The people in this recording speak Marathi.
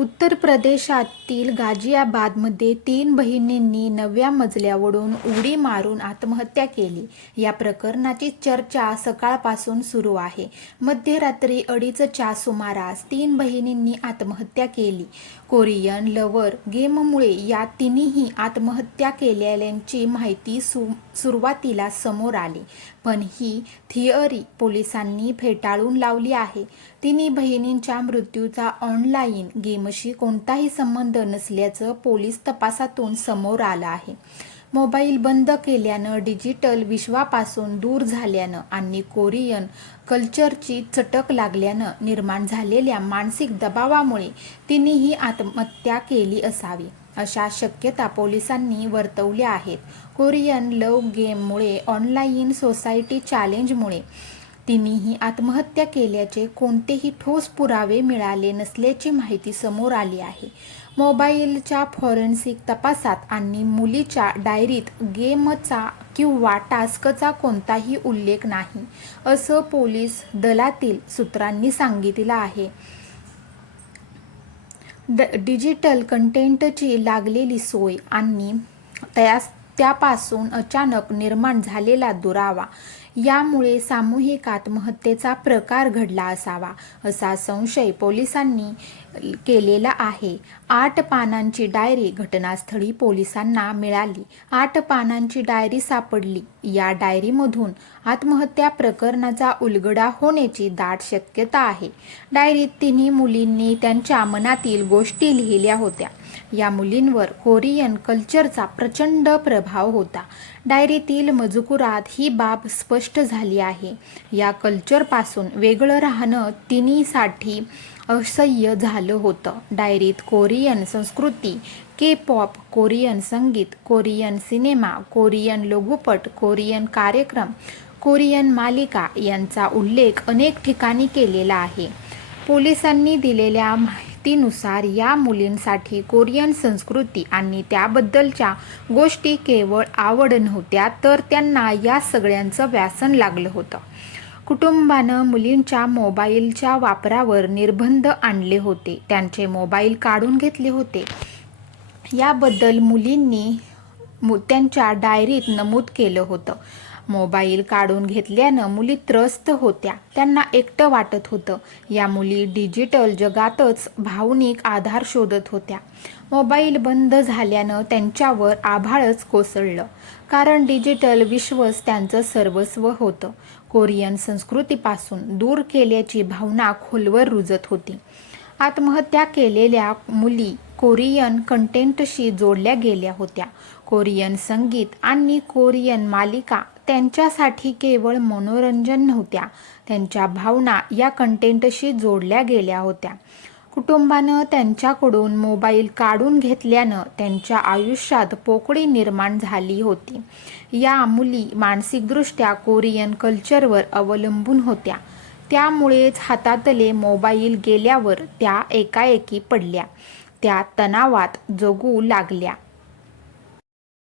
उत्तर प्रदेशातील गाझियाबादमध्ये 3 बहिणींनी 9व्या मजल्यावरून उडी मारून आत्महत्या केली. या प्रकरणाची चर्चा सकाळपासून सुरू आहे. मध्यरात्री 2:30च्या सुमारास 3 बहिणींनी आत्महत्या केली. कोरियन लव्हर गेममुळे या तिन्हीही आत्महत्या केलेल्यांची माहिती सुरुवातीला समोर आली, पण ही थिअरी पोलिसांनी फेटाळून लावली आहे. तिन्ही बहिणींच्या मृत्यूचा ऑनलाईन गेमशी कोणताही संबंध नसल्याचं पोलीस तपासातून समोर आलं आहे. मोबाईल बंद केल्यानं, डिजिटल विश्वापासून दूर झाल्यानं आणि कोरियन कल्चरची चटक लागल्यानं निर्माण झालेल्या मानसिक दबावामुळे तिनेही आत्महत्या केली असावी, अशा शक्यता पोलिसांनी वर्तवल्या आहेत. कोरियन लव्ह गेममुळे ऑनलाईन सोसायटी चॅलेंजमुळे तिनेही आत्महत्या केल्याचे कोणतेही ठोस पुरावे मिळाले नसल्याची माहिती समोर आली आहे. मोबाईलच्या फॉरेन्सिक तपासात आणि मुलीच्या डायरीत गेमचा किंवा टास्कचा कोणताही उल्लेख नाही, असं पोलीस दलातील सूत्रांनी सांगितलं आहे. डिजिटल कंटेंटची लागलेली सोय आणि त्यापासून अचानक निर्माण झालेला दुरावा यामुळे सामूहिक आत्महत्येचा प्रकार घडला असावा, असा संशय पोलिसांनी केलेला आहे. 8 पानांची डायरी घटनास्थळी पोलिसांना मिळाली. 8 पानांची डायरी सापडली. या डायरीमधून आत्महत्या प्रकरणाचा उलगडा होण्याची दाट शक्यता आहे. डायरीत तिन्ही मुलींनी त्यांच्या मनातील गोष्टी लिहिल्या होत्या. या मुलींवर कोरियन कल्चरचा प्रचंड प्रभाव होता. डायरीतील मजकुरात ही बाब स्पष्ट झाली आहे. या कल्चरपासून वेगळं राहणं तिन्हीसाठी असह्य झालं होतं. डायरीत कोरियन संस्कृती, के-पॉप, कोरियन संगीत, कोरियन सिनेमा, कोरियन लघुपट, कोरियन कार्यक्रम, कोरियन मालिका यांचा उल्लेख अनेक ठिकाणी केलेला आहे. पोलिसांनी दिलेल्या माहितीनुसार या मुलींसाठी कोरियन संस्कृती आणि त्याबद्दलच्या गोष्टी केवळ आवड नव्हत्या, तर त्यांना या सगळ्यांचं व्यसन लागलं होतं. कुटुंबानं मुलींच्या मोबाईलच्या वापरावर निर्बंध आणले होते. त्यांचे मोबाईल काढून घेतले होते. याबद्दल मुलींनी त्यांच्या डायरीत नमूद केलं होतं. मोबाईल काढून घेतल्यानं मुली त्रस्त होत्या. त्यांना एकटं वाटत होतं. या मुली डिजिटल जगातच भावनिक आधार शोधत होत्या. मोबाईल बंद झाल्यानं त्यांच्यावर आभाळच कोसळलं, कारण डिजिटल विश्वच त्यांचं सर्वस्व होतं. कोरियन संस्कृतीपासून दूर केल्याची भावना खोलवर रुजत होती. आत्महत्या केलेल्या मुली कोरियन कंटेंटशी जोडल्या गेल्या होत्या. कोरियन संगीत आणि कोरियन मालिका त्यांच्यासाठी केवळ मनोरंजन नव्हत्या, त्यांच्या भावना या कंटेंटशी जोडल्या गेल्या होत्या. कुटुंबानं त्यांच्याकडून मोबाईल काढून घेतल्यानं त्यांच्या आयुष्यात पोकळी निर्माण झाली होती. या मुली मानसिकदृष्ट्या कोरियन कल्चरवर अवलंबून होत्या. त्यामुळेच हातातले मोबाईल गेल्यावर त्या एकाएकी पडल्या. त्या तणावात जगू लागल्या.